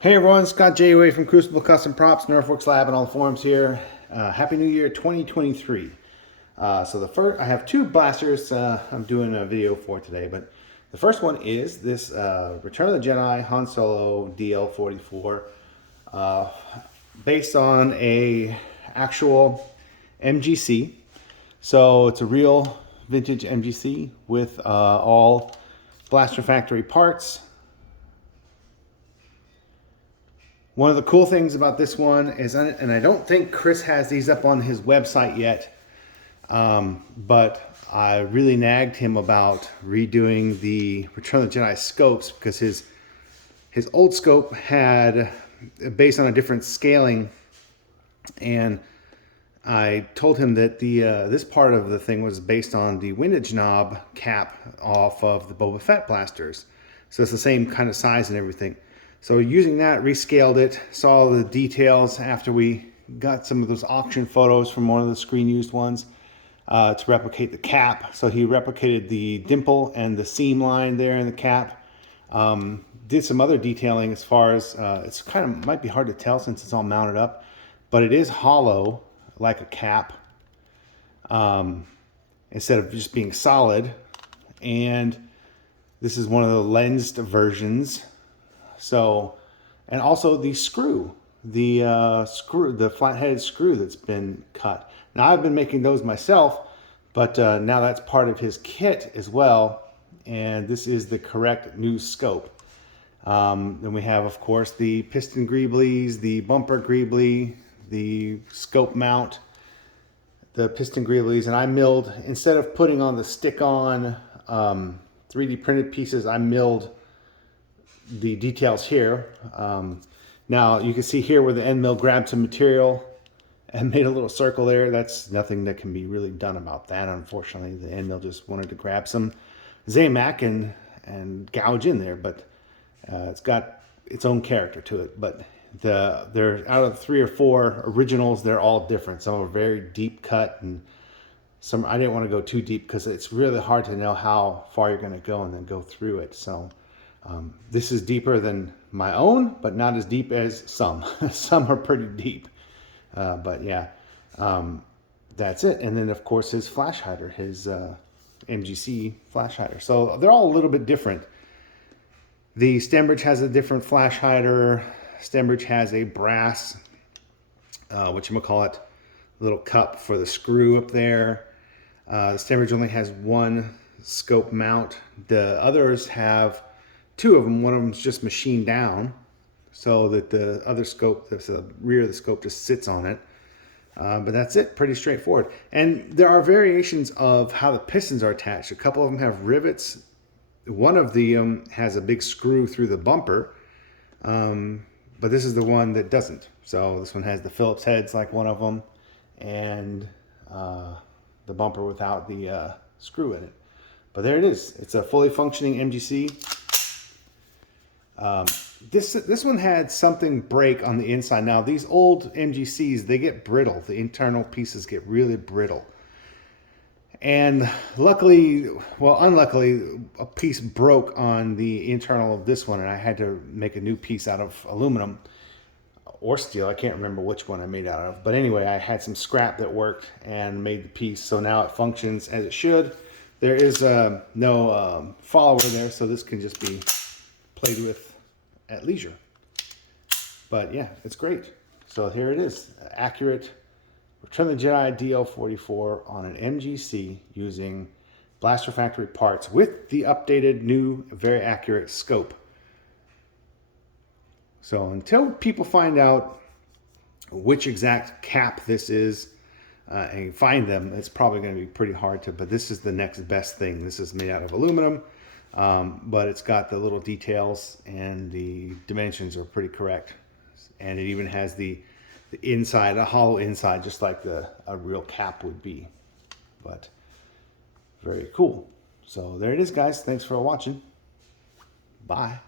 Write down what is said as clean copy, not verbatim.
Hey everyone, Scott J. Way from Crucible Custom Props, Nerfworks Lab, and all the forums here. Happy New Year 2023. So the first, I have two blasters I'm doing a video for today, but the first one is this Return of the Jedi Han Solo DL44, based on a actual MGC. So it's a real vintage MGC with all Blaster Factory parts. One of the cool things about this one is, and I don't think Chris has these up on his website yet, but I really nagged him about redoing the Return of the Jedi scopes because his old scope had, based on a different scaling, and I told him that the this part of the thing was based on the windage knob cap off of the Boba Fett blasters. So it's the same kind of size and everything. So using that, rescaled it, saw the details after we got some of those auction photos from one of the screen used ones to replicate the cap. So he replicated the dimple and the seam line there in the cap. Did some other detailing as far as, it's kind of, might be hard to tell since it's all mounted up, but it is hollow like a cap instead of just being solid. And this is one of the lensed versions. So, and also the screw, the flat-headed screw that's been cut. Now I've been making those myself, but now that's part of his kit as well. And this is the correct new scope. Then we have, of course, the piston greeblies, the bumper greebly, the scope mount, the piston greeblies, and I milled, instead of putting on the stick-on 3D printed pieces, I milled the details here. Now you can see here where the end mill grabbed some material and made a little circle there. That's nothing that can be really done about that, unfortunately. The end mill just wanted to grab some Zamac and gouge in there, but it's got its own character to it. But they're out of the 3 or 4 originals, they're all different. Some are very deep cut, and some I didn't want to go too deep because it's really hard to know how far you're going to go and then go through it. So this is deeper than my own, but not as deep as some. Some are pretty deep. But yeah, that's it. And then, of course, his flash hider, his MGC flash hider. So they're all a little bit different. The Stembridge has a different flash hider. Stembridge has a brass, whatchamacallit, little cup for the screw up there. The Stembridge only has one scope mount. The others have 2 of them. One of them is just machined down so that the other scope, the rear of the scope, just sits on it. But that's it, pretty straightforward. And there are variations of how the pistons are attached. A couple of them have rivets. One of them has a big screw through the bumper, but this is the one that doesn't. So this one has the Phillips heads like one of them, and the bumper without the screw in it. But there it is. It's a fully functioning MGC. This one had something break on the inside. Now these old MGCs, they get brittle. The internal pieces get really brittle. And luckily, well, unluckily, a piece broke on the internal of this one, and I had to make a new piece out of aluminum or steel. I can't remember which one I made out of. But anyway, I had some scrap that worked and made the piece, so now it functions as it should. There is no follower there, so this can just be played with at leisure. But yeah, it's great. So here it is, accurate Return of the Jedi DL44 on an MGC using Blaster Factory parts with the updated new, very accurate scope. So until people find out which exact cap this is and find them, it's probably going to be pretty hard to, but this is the next best thing. This is made out of aluminum. But it's got the little details and the dimensions are pretty correct. And it even has the inside, a hollow inside, just like a real cap would be. But very cool. So there it is, guys. Thanks for watching. Bye.